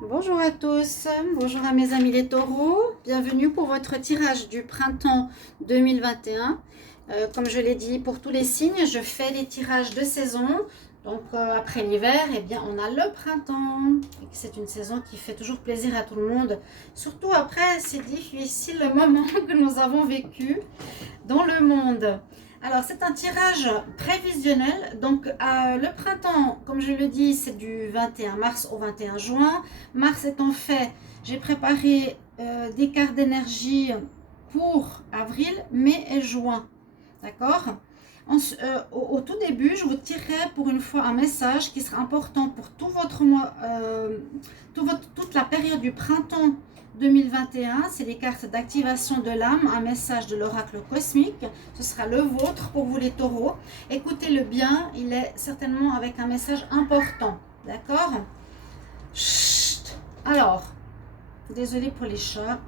Bonjour à tous, bonjour à mes amis les taureaux, bienvenue pour votre tirage du printemps 2021. Comme je l'ai dit, pour tous les signes, je fais les tirages de saison. Donc après l'hiver, eh bien, on a le printemps. C'est une saison qui fait toujours plaisir à tout le monde, surtout après ces difficiles moments que nous avons vécus dans le monde. Alors, c'est un tirage prévisionnel. Donc, le printemps, comme je le dis, c'est du 21 mars au 21 juin. Mars étant fait, j'ai préparé des cartes d'énergie pour avril, mai et juin. D'accord. Au tout début, je vous tirerai pour une fois un message qui sera important pour tout votre mois, toute la période du printemps 2021. C'est les cartes d'activation de l'âme, un message de l'oracle cosmique. Ce sera le vôtre pour vous les taureaux. Écoutez-le bien, il est certainement avec un message important. D'accord. Chut. Alors, désolée pour les chats.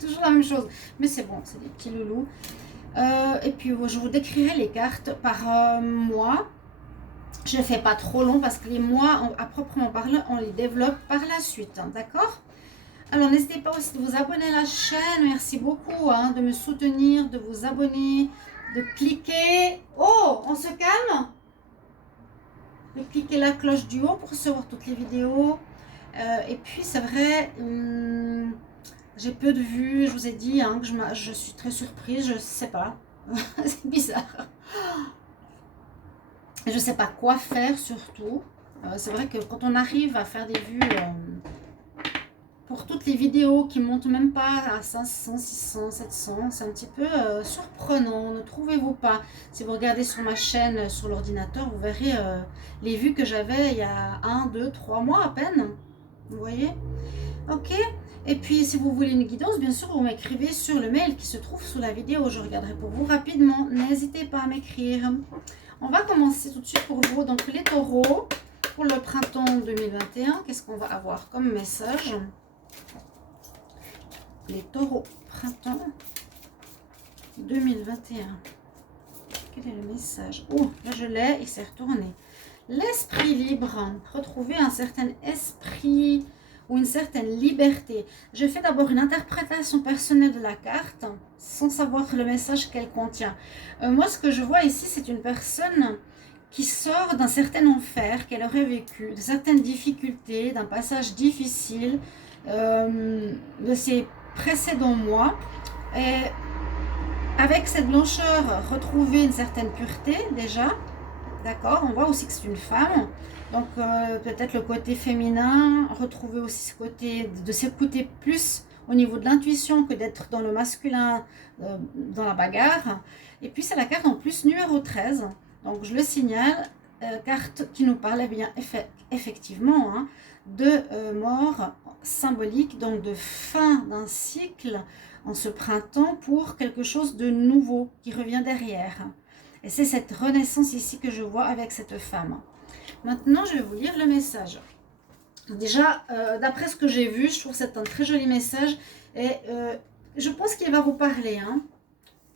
Toujours la même chose. Mais c'est bon, c'est des petits loulous. Et puis, je vous décrirai les cartes par mois. Je ne fais pas trop long parce que les mois, à proprement parler, on les développe par la suite. D'accord. Alors, n'hésitez pas aussi de vous abonner à la chaîne. Merci beaucoup de me soutenir, de vous abonner, de cliquer. Oh, on se calme. De cliquer la cloche du haut pour recevoir toutes les vidéos. Et puis, c'est vrai, j'ai peu de vues. Je vous ai dit que je suis très surprise. Je ne sais pas. C'est bizarre. Je ne sais pas quoi faire surtout. C'est vrai que quand on arrive à faire des vues... pour toutes les vidéos qui ne montent même pas à 500, 600, 700, c'est un petit peu surprenant, ne trouvez-vous pas? Si vous regardez sur ma chaîne, sur l'ordinateur, vous verrez les vues que j'avais il y a 1, 2, 3 mois à peine. Vous voyez? Ok. Et puis, si vous voulez une guidance, bien sûr, vous m'écrivez sur le mail qui se trouve sous la vidéo. Je regarderai pour vous rapidement. N'hésitez pas à m'écrire. On va commencer tout de suite pour vous. Donc, les taureaux, pour le printemps 2021, qu'est-ce qu'on va avoir comme message? Les taureaux, printemps 2021. Quel est le message? Oh, là je l'ai, il s'est retourné. L'esprit libre. Retrouver un certain esprit ou une certaine liberté. Je fais d'abord une interprétation personnelle de la carte sans savoir le message qu'elle contient. Moi, ce que je vois ici, c'est une personne qui sort d'un certain enfer qu'elle aurait vécu, de certaines difficultés, d'un passage difficile, de ses précédents mois. Et avec cette blancheur, retrouver une certaine pureté déjà. D'accord. On voit aussi que c'est une femme. Donc peut-être le côté féminin, retrouver aussi ce côté de s'écouter plus au niveau de l'intuition que d'être dans le masculin, dans la bagarre. Et puis c'est la carte en plus numéro 13. Donc je le signale, carte qui nous parle bien effectivement de mort symbolique, donc de fin d'un cycle en ce printemps pour quelque chose de nouveau qui revient derrière. Et c'est cette renaissance ici que je vois avec cette femme. Maintenant, je vais vous lire le message. Déjà, d'après ce que j'ai vu, je trouve que c'est un très joli message. Et je pense qu'il va vous parler.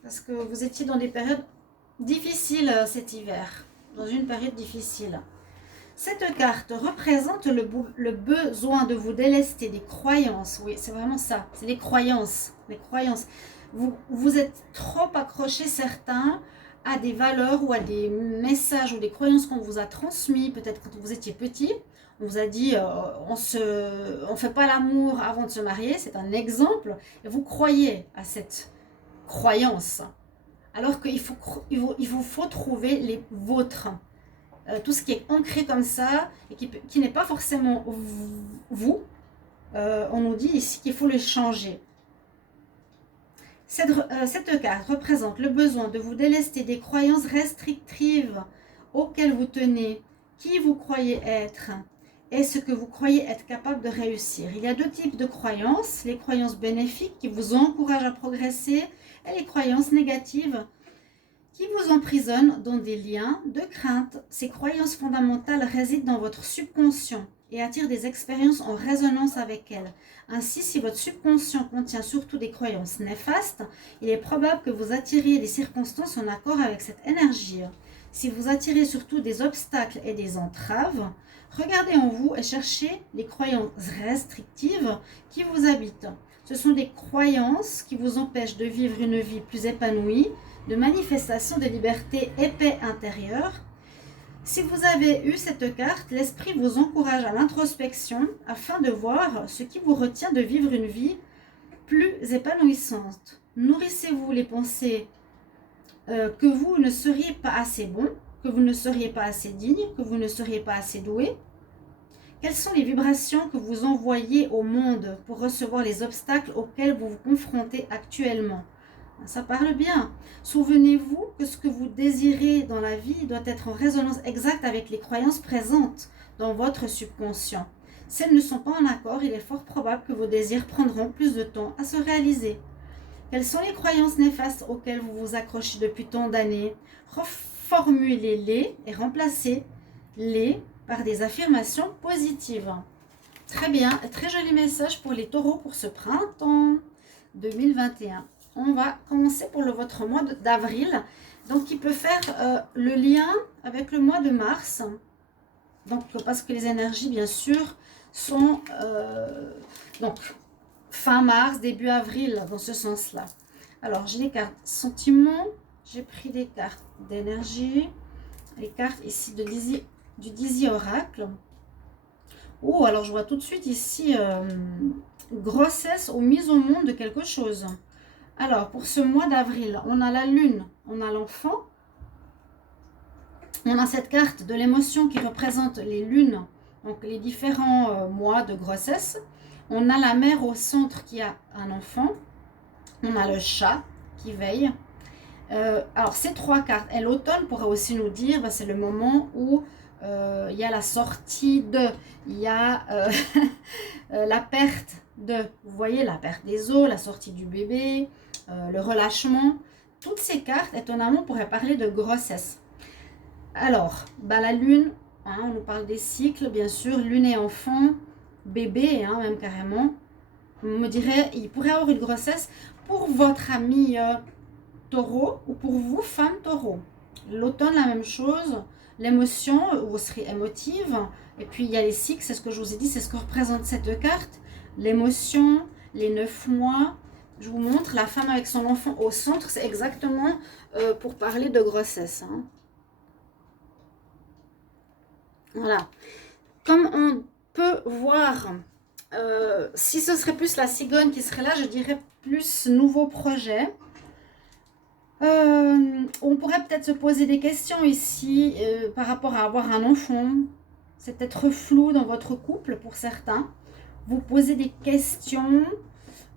Parce que vous étiez dans des périodes difficiles cet hiver. Dans une période difficile. Cette carte représente le besoin de vous délester des croyances. Oui, c'est vraiment ça. C'est les croyances. Les croyances. Vous êtes trop accrochés, certains, à des valeurs ou à des messages ou des croyances qu'on vous a transmis, peut-être quand vous étiez petit. On vous a dit on fait pas l'amour avant de se marier, c'est un exemple. Et vous croyez à cette croyance. Alors qu'il vous faut trouver les vôtres. Tout ce qui est ancré comme ça et qui n'est pas forcément vous, on nous dit ici qu'il faut le changer. Cette carte représente le besoin de vous délester des croyances restrictives auxquelles vous tenez, qui vous croyez être et ce que vous croyez être capable de réussir. Il y a deux types de croyances, les croyances bénéfiques qui vous encouragent à progresser et les croyances négatives qui vous emprisonnent dans des liens de crainte. Ces croyances fondamentales résident dans votre subconscient et attirent des expériences en résonance avec elles. Ainsi, si votre subconscient contient surtout des croyances néfastes, il est probable que vous attiriez des circonstances en accord avec cette énergie. Si vous attirez surtout des obstacles et des entraves, Regardez en vous et cherchez les croyances restrictives qui vous habitent. Ce sont des croyances qui vous empêchent de vivre une vie plus épanouie, de manifestation de liberté et paix intérieure. Si vous avez eu cette carte, l'esprit vous encourage à l'introspection afin de voir ce qui vous retient de vivre une vie plus épanouissante. Nourrissez-vous les pensées que vous ne seriez pas assez bon, que vous ne seriez pas assez digne, que vous ne seriez pas assez doué. Quelles sont les vibrations que vous envoyez au monde pour recevoir les obstacles auxquels vous vous confrontez actuellement? Ça parle bien. Souvenez-vous que ce que vous désirez dans la vie doit être en résonance exacte avec les croyances présentes dans votre subconscient. Si elles ne sont pas en accord, il est fort probable que vos désirs prendront plus de temps à se réaliser. Quelles sont les croyances néfastes auxquelles vous vous accrochez depuis tant d'années? Reformulez-les et remplacez-les par des affirmations positives. Très bien, très joli message pour les taureaux pour ce printemps 2021. On va commencer pour votre mois d'avril, donc qui peut faire le lien avec le mois de mars. Donc parce que les énergies bien sûr sont donc fin mars, début avril dans ce sens-là. Alors j'ai les cartes sentiments, j'ai pris des cartes d'énergie, les cartes ici du Dizzy Oracle. Oh, alors je vois tout de suite ici grossesse ou mise au monde de quelque chose. Alors pour ce mois d'avril, on a la lune, on a l'enfant, on a cette carte de l'émotion qui représente les lunes, donc les différents mois de grossesse. On a la mère au centre qui a un enfant, on a le chat qui veille. Alors ces trois cartes, et l'automne pourrait aussi nous dire, c'est le moment où il y a la sortie de, il y a la perte de, vous voyez, la perte des os, la sortie du bébé, le relâchement. Toutes ces cartes, étonnamment, pourraient parler de grossesse. Alors, la lune, on nous parle des cycles, bien sûr, lune et enfant, bébé, même carrément. On me dirait, il pourrait avoir une grossesse pour votre ami taureau ou pour vous, femme taureau. L'automne, la même chose. L'émotion, vous serez émotive. Et puis, il y a les cycles, c'est ce que je vous ai dit, c'est ce que représente cette carte. L'émotion, les 9 mois. Je vous montre la femme avec son enfant au centre. C'est exactement pour parler de grossesse. Voilà. Comme on peut voir, si ce serait plus la cigogne qui serait là, je dirais plus nouveau projet. On pourrait peut-être se poser des questions ici par rapport à avoir un enfant. C'est peut-être flou dans votre couple pour certains. Vous posez des questions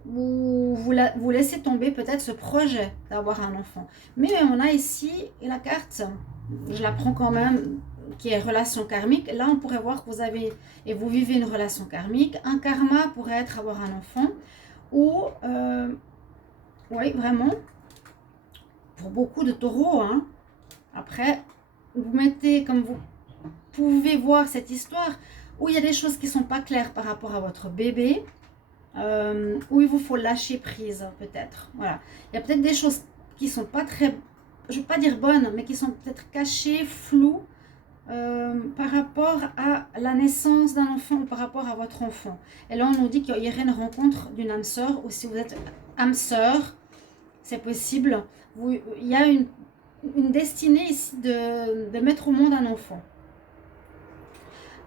ou vous laissez tomber peut-être ce projet d'avoir un enfant. Mais on a ici la carte, je la prends quand même, qui est relation karmique. Là, on pourrait voir que vous avez et vous vivez une relation karmique. Un karma pourrait être avoir un enfant ou, oui, vraiment, pour beaucoup de taureaux. Après, vous mettez, comme vous pouvez voir cette histoire, où il y a des choses qui ne sont pas claires par rapport à votre bébé, où il vous faut lâcher prise, peut-être. Voilà. Il y a peut-être des choses qui ne sont pas très, je ne veux pas dire bonnes, mais qui sont peut-être cachées, floues, par rapport à la naissance d'un enfant ou par rapport à votre enfant. Et là, on nous dit qu'il y aurait une rencontre d'une âme sœur, ou si vous êtes âme sœur, c'est possible. Il y a une destinée ici de mettre au monde un enfant.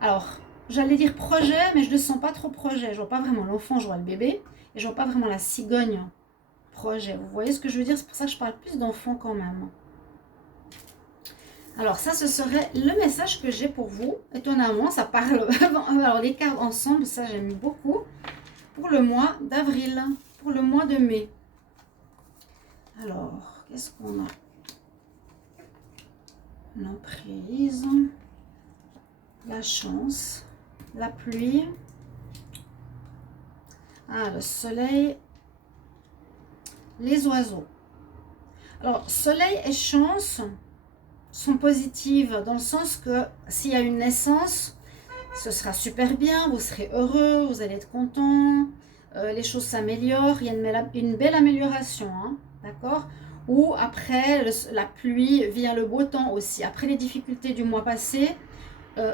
Alors, j'allais dire projet, mais je ne sens pas trop projet. Je vois pas vraiment l'enfant, je vois le bébé, et je vois pas vraiment la cigogne projet. Vous voyez ce que je veux dire? C'est pour ça que je parle plus d'enfant quand même. Alors ça, ce serait le message que j'ai pour vous. Étonnamment, ça parle... Alors les cartes ensemble, ça j'aime beaucoup. Pour le mois d'avril, pour le mois de mai. Alors, qu'est-ce qu'on a? L'emprise, la chance, la pluie, le soleil, les oiseaux. Alors, soleil et chance sont positives dans le sens que s'il y a une naissance, ce sera super bien, vous serez heureux, vous allez être content, les choses s'améliorent, il y a une belle amélioration, d'accord? Ou après la pluie vient le beau temps aussi. Après les difficultés du mois passé,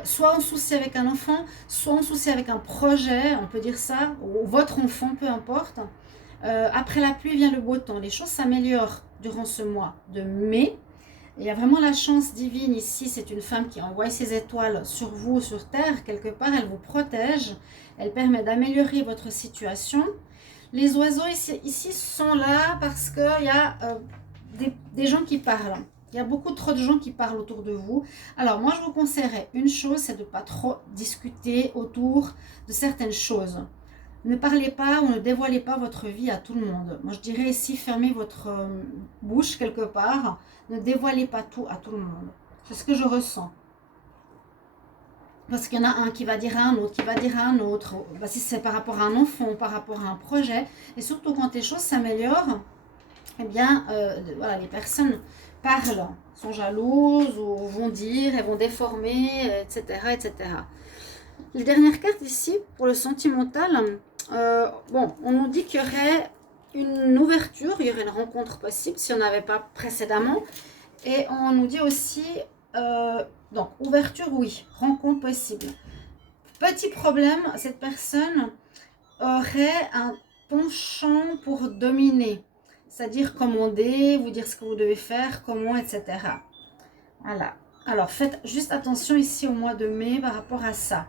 soit en souci avec un enfant, soit en souci avec un projet, on peut dire ça, ou votre enfant, peu importe. Après la pluie vient le beau temps. Les choses s'améliorent durant ce mois de mai. Il y a vraiment la chance divine ici. C'est une femme qui envoie ses étoiles sur vous, sur terre, quelque part. Elle vous protège. Elle permet d'améliorer votre situation. Les oiseaux ici sont là parce qu'il y a des gens qui parlent. Il y a beaucoup trop de gens qui parlent autour de vous. Alors moi, je vous conseillerais une chose, c'est de ne pas trop discuter autour de certaines choses. Ne parlez pas ou ne dévoilez pas votre vie à tout le monde. Moi, je dirais ici, fermez votre bouche quelque part. Ne dévoilez pas tout à tout le monde. C'est ce que je ressens. Parce qu'il y en a un qui va dire à un autre, qui va dire à un autre. Bah, si c'est par rapport à un enfant, par rapport à un projet. Et surtout quand les choses s'améliorent, eh bien, voilà, les personnes parlent, sont jalouses ou vont dire, elles vont déformer, etc., etc. Les dernières cartes ici, pour le sentimental, bon, on nous dit qu'il y aurait une ouverture, il y aurait une rencontre possible si on n'avait pas précédemment. Et on nous dit aussi, donc ouverture oui, rencontre possible. Petit problème, cette personne aurait un penchant pour dominer. C'est-à-dire commander, vous dire ce que vous devez faire, comment, etc. Voilà. Alors faites juste attention ici au mois de mai par rapport à ça.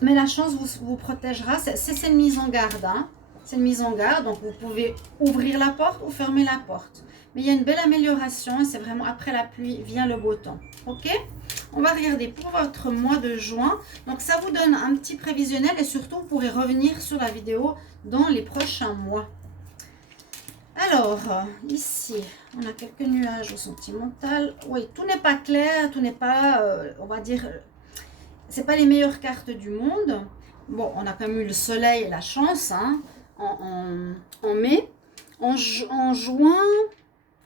Mais la chance vous protégera. C'est une mise en garde. Hein. C'est une mise en garde. Donc, vous pouvez ouvrir la porte ou fermer la porte. Mais il y a une belle amélioration. Et c'est vraiment après la pluie vient le beau temps. OK? On va regarder pour votre mois de juin. Donc, ça vous donne un petit prévisionnel. Et surtout, vous pourrez revenir sur la vidéo dans les prochains mois. Alors, ici, on a quelques nuages au sentimental. Oui, tout n'est pas clair. Tout n'est pas, on va dire... c'est pas les meilleures cartes du monde. Bon, on a quand même eu le soleil et la chance hein, en mai. En juin,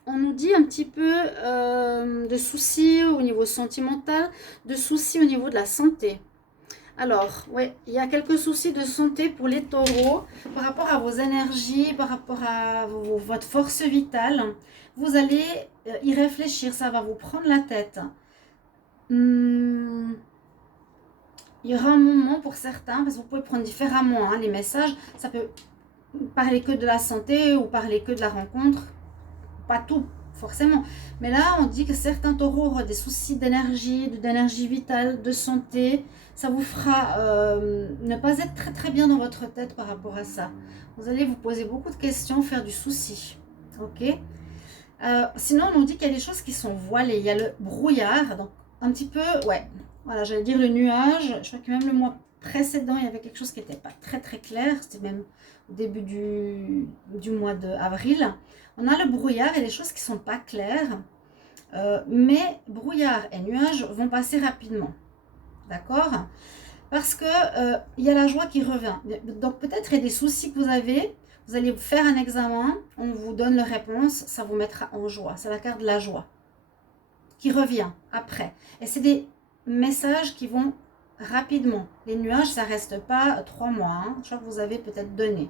on nous dit un petit peu de soucis au niveau sentimental, de soucis au niveau de la santé. Alors, oui, il y a quelques soucis de santé pour les taureaux par rapport à vos énergies, par rapport à votre force vitale. Vous allez y réfléchir, ça va vous prendre la tête. Il y aura un moment pour certains, parce que vous pouvez prendre différemment hein, les messages. Ça peut parler que de la santé ou parler que de la rencontre. Pas tout, forcément. Mais là, on dit que certains taureaux auront des soucis d'énergie vitale, de santé. Ça vous fera ne pas être très très bien dans votre tête par rapport à ça. Vous allez vous poser beaucoup de questions, faire du souci. Ok. Sinon, on nous dit qu'il y a des choses qui sont voilées. Il y a le brouillard, donc un petit peu, ouais. Voilà, j'allais dire le nuage. Je crois que même le mois précédent, il y avait quelque chose qui n'était pas très très clair. C'était même au début du mois d'avril. On a le brouillard et les choses qui ne sont pas claires. Mais brouillard et nuages vont passer rapidement. D'accord? Parce que il y a la joie qui revient. Donc peut-être il y a des soucis que vous avez. Vous allez faire un examen. On vous donne la réponse. Ça vous mettra en joie. C'est la carte de la joie qui revient après. Et c'est des messages qui vont rapidement. Les nuages, ça reste pas 3 mois. Hein. Je crois que vous avez peut-être donné.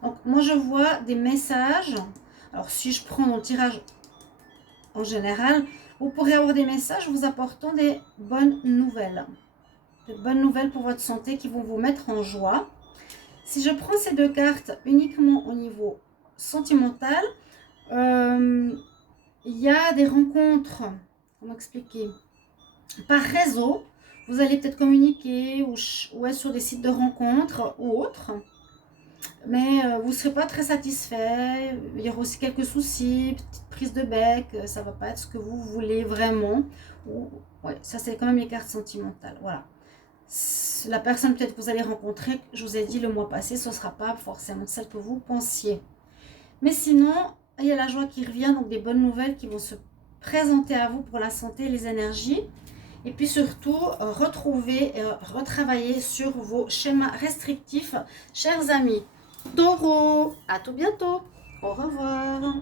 Donc, moi, je vois des messages. Alors, si je prends mon tirage en général, vous pourrez avoir des messages vous apportant des bonnes nouvelles. De bonnes nouvelles pour votre santé qui vont vous mettre en joie. Si je prends ces deux cartes uniquement au niveau sentimental, il y a des rencontres. Comment expliquer? Par réseau, vous allez peut-être communiquer ou sur des sites de rencontres ou autres. Mais vous ne serez pas très satisfait. Il y aura aussi quelques soucis, petite prise de bec. Ça ne va pas être ce que vous voulez vraiment. Ouais, ça, c'est quand même les cartes sentimentales. Voilà. La personne peut-être que vous allez rencontrer, je vous ai dit le mois passé, ce ne sera pas forcément celle que vous pensiez. Mais sinon, il y a la joie qui revient, donc des bonnes nouvelles qui vont se présenter à vous pour la santé et les énergies. Et puis surtout, retrouver et retravailler sur vos schémas restrictifs. Chers amis, Taureau, à tout bientôt. Au revoir.